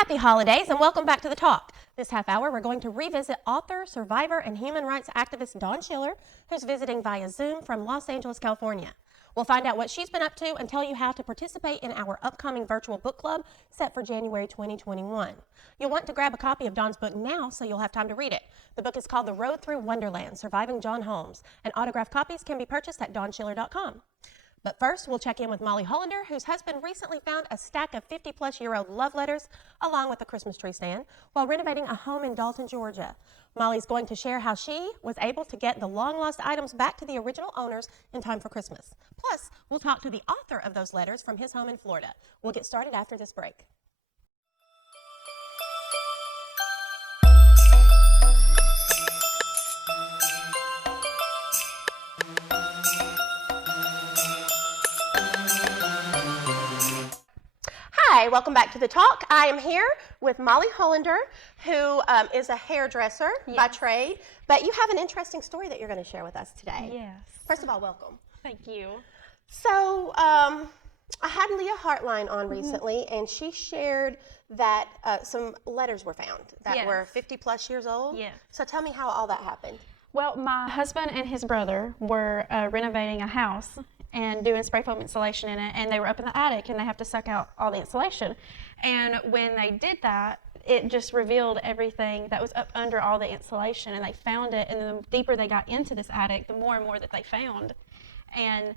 Happy holidays and welcome back to The Talk. This half hour, we're going to revisit author, survivor, and human rights activist Dawn Schiller, who's visiting via Zoom from Los Angeles, California. We'll find out what she's been up to and tell you how to participate in our upcoming virtual book club set for January 2021. You'll want to grab a copy of Dawn's book now so you'll have time to read it. The book is called The Road Through Wonderland, Surviving John Holmes, and autographed copies can be purchased at dawnschiller.com. But first, we'll check in with Molly Hullender, whose husband recently found a stack of 50-plus-year-old love letters along with a Christmas tree stand while renovating a home in Dalton, Georgia. Molly's going to share how she was able to get the long-lost items back to the original owners in time for Christmas. Plus, we'll talk to the author of those letters from his home in Florida. We'll get started after this break. Hi, welcome back to The Talk. I am here with Molly Hullender, who is a hairdresser by trade, but you have an interesting story that you're going to share with us today. Yes. First of all, welcome. Thank you. So, I had Leah Hartline on recently, and she shared that some letters were found that were 50-plus years old. Yes. So tell me how all that happened. Well, my husband and his brother were renovating a house and doing spray foam insulation in it, and they were up in the attic, and they have to suck out all the insulation. And when they did that, it just revealed everything that was up under all the insulation, and they found it, and the deeper they got into this attic, the more and more that they found. And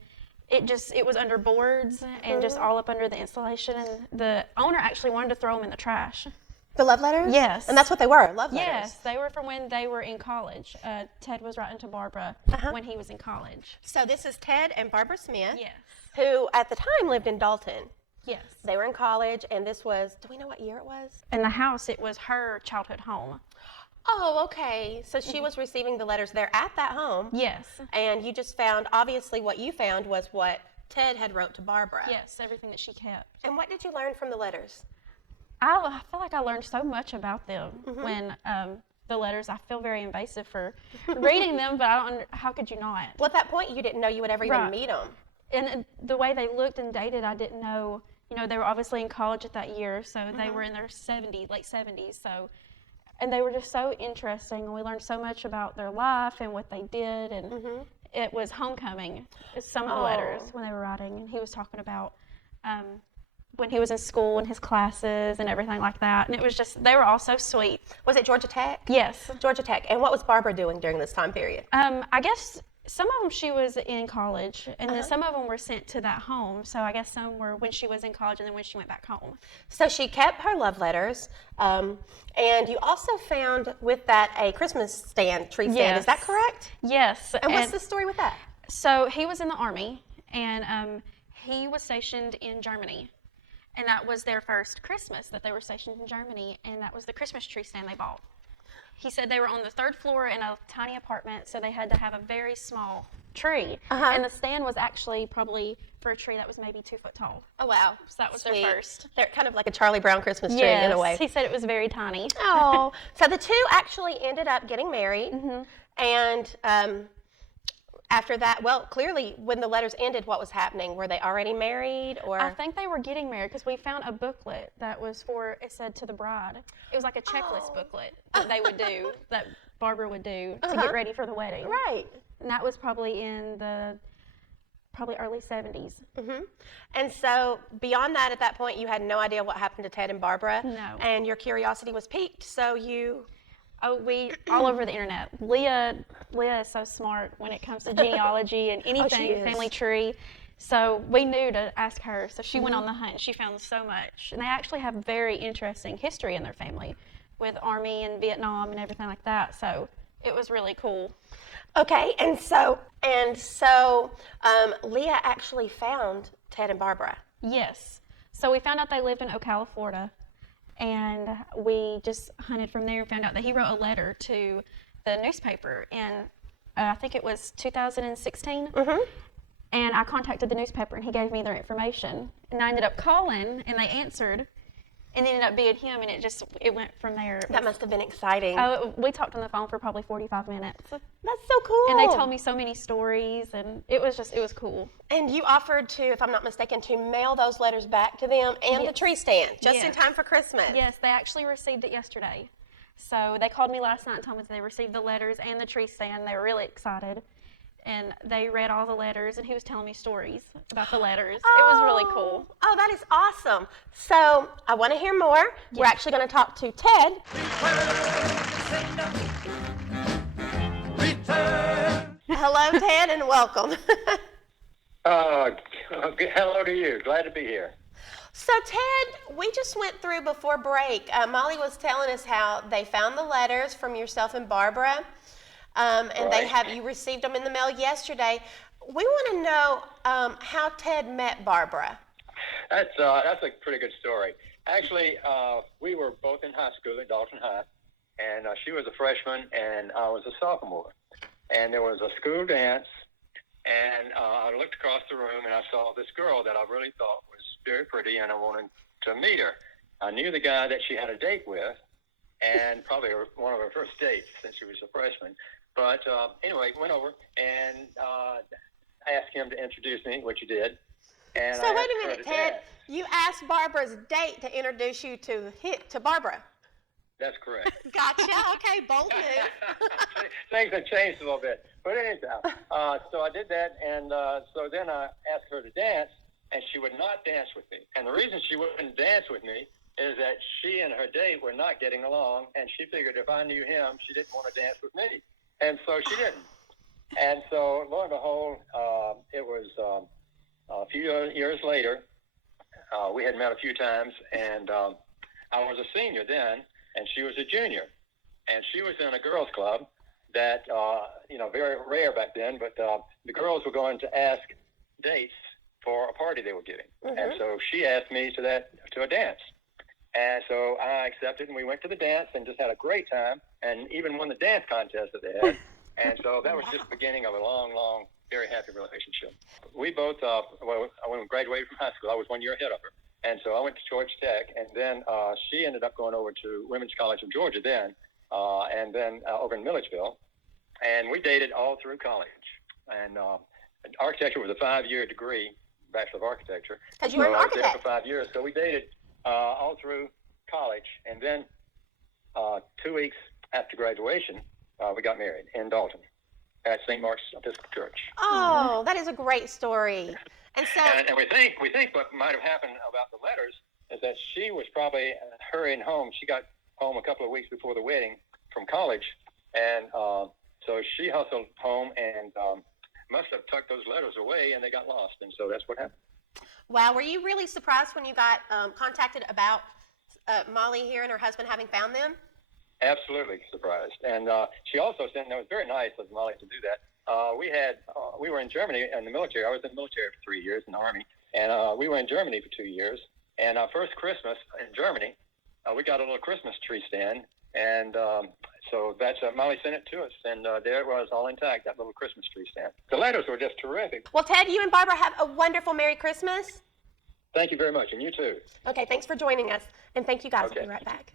it was under boards and just all up under the insulation, and the owner actually wanted to throw them in the trash. The love letters? Yes. And that's what they were, love letters? Yes, they were from when they were in college. Ted was writing to Barbara when he was in college. So this is Ted and Barbara Smith, Yes. who at the time lived in Dalton. Yes. They were in college, and this was, do we know what year it was? In the house, it was her childhood home. Oh, okay. So she was receiving the letters there at that home. Yes. And you just found, obviously what you found was what Ted had wrote to Barbara. Yes, everything that she kept. And what did you learn from the letters? I feel like I learned so much about them when the letters, I feel very invasive for reading them, but how could you not? Well, at that point, you didn't know you would ever even meet them. And the way they looked and dated, I didn't know, they were obviously in college at that year, so they were in their late 70s, so, and they were just so interesting, and we learned so much about their life and what they did, and it was homecoming, some of the letters when they were writing, and he was talking about when he was in school and his classes and everything like that. And it was just, they were all so sweet. Was it Georgia Tech? Yes. Georgia Tech. And what was Barbara doing during this time period? I guess some of them she was in college, and then some of them were sent to that home. So I guess some were when she was in college and then when she went back home. So she kept her love letters. And you also found with that a Christmas tree stand. Yes. Is that correct? Yes. And what's the story with that? So he was in the Army, and he was stationed in Germany. And that was their first Christmas that they were stationed in Germany, and that was the Christmas tree stand they bought. He said they were on the third floor in a tiny apartment, so they had to have a very small tree. And the stand was actually probably for a tree that was maybe 2 foot tall. Oh, wow. So that was Sweet. their first. They're kind of like a Charlie Brown Christmas tree in a way. He said it was very tiny. Oh, so the two actually ended up getting married, and after that, well, clearly, when the letters ended, what was happening? Were they already married, or? I think they were getting married because we found a booklet that was it said to the bride. It was like a checklist booklet that they would do, that Barbara would do to get ready for the wedding. Right. And that was probably in the early 70s. And so beyond that, at that point, you had no idea what happened to Ted and Barbara. No. And your curiosity was piqued, so you... We all over the internet. Leah is so smart when it comes to genealogy and anything, family tree. So we knew to ask her. So she went on the hunt. She found so much. And they actually have very interesting history in their family with Army and Vietnam and everything like that. So it was really cool. Okay, and so Leah actually found Ted and Barbara. Yes. So we found out they lived in Ocala, Florida. And we just hunted from there and found out that he wrote a letter to the newspaper in, I think it was 2016. And I contacted the newspaper and he gave me their information. And I ended up calling and they answered. and it ended up being him, and it went from there. That must have been exciting. Oh, we talked on the phone for probably 45 minutes. That's so cool. And they told me so many stories, and it was cool. And you offered to, if I'm not mistaken, to mail those letters back to them and the tree stand, just in Yes. time for Christmas. Yes, they actually received it yesterday. So they called me last night and told me that they received the letters and the tree stand. They were really excited. And they read all the letters, and he was telling me stories about the letters. It was really cool. Oh, that is awesome. So I want to hear more. We're actually going to talk to Ted. Hello, Ted, and welcome. Hello to you. Glad to be here. So, Ted, we just went through before break. Molly was telling us how they found the letters from yourself and Barbara, and Right. you received them in the mail yesterday. We want to know how Ted met Barbara. That's a pretty good story. Actually, we were both in high school at Dalton High, and she was a freshman and I was a sophomore. And there was a school dance, and I looked across the room and I saw this girl that I really thought was very pretty, and I wanted to meet her. I knew the guy that she had a date with, and probably one of her first dates since she was a freshman. But anyway, went over and asked him to introduce me, which he did. And So I wait asked a her minute, to Ted. dance. You asked Barbara's date to introduce you to Barbara. That's correct. Gotcha. Okay, bold move. Things have changed a little bit. But anyhow, so I did that, and so then I asked her to dance, and she would not dance with me. And the reason she wouldn't dance with me is that she and her date were not getting along, and she figured if I knew him, she didn't want to dance with me. And so she didn't. And so, lo and behold, it was a few years later. We had met a few times, and I was a senior then, and she was a junior. And she was in a girls' club that, very rare back then, but the girls were going to ask dates for a party they were giving. Mm-hmm. And so she asked me to a dance. And so I accepted, and we went to the dance and just had a great time, and even won the dance contest that they had. And so that was just the beginning of a long, long, very happy relationship. We both, when we graduated from high school, I was 1 year ahead of her. And so I went to Georgia Tech, and then she ended up going over to Women's College of Georgia then, and then over in Milledgeville. And we dated all through college. And architecture was a 5-year degree, Bachelor of Architecture. Because you were an I was there architect. for 5 years. So we dated all through college. And then 2 weeks after graduation, we got married in Dalton at St. Mark's Episcopal Church. Oh, that is a great story. And so, And we think what might have happened about the letters is that she was probably hurrying home. She got home a couple of weeks before the wedding from college, and so she hustled home and must have tucked those letters away, and they got lost, and so that's what happened. wow, were you really surprised when you got contacted about Molly here and her husband having found them? Absolutely surprised. And she also sent, and it was very nice of Molly to do that. We were in Germany in the military. I was in the military for 3 years in the Army, and we were in Germany for 2 years. And our first Christmas in Germany, we got a little Christmas tree stand, and so that's Molly sent it to us, and there it was, all intact, that little Christmas tree stand. The letters were just terrific. Well, Ted, you and Barbara have a wonderful Merry Christmas. Thank you very much, and you too. Okay, thanks for joining us, and thank you guys. Okay. We'll be right back.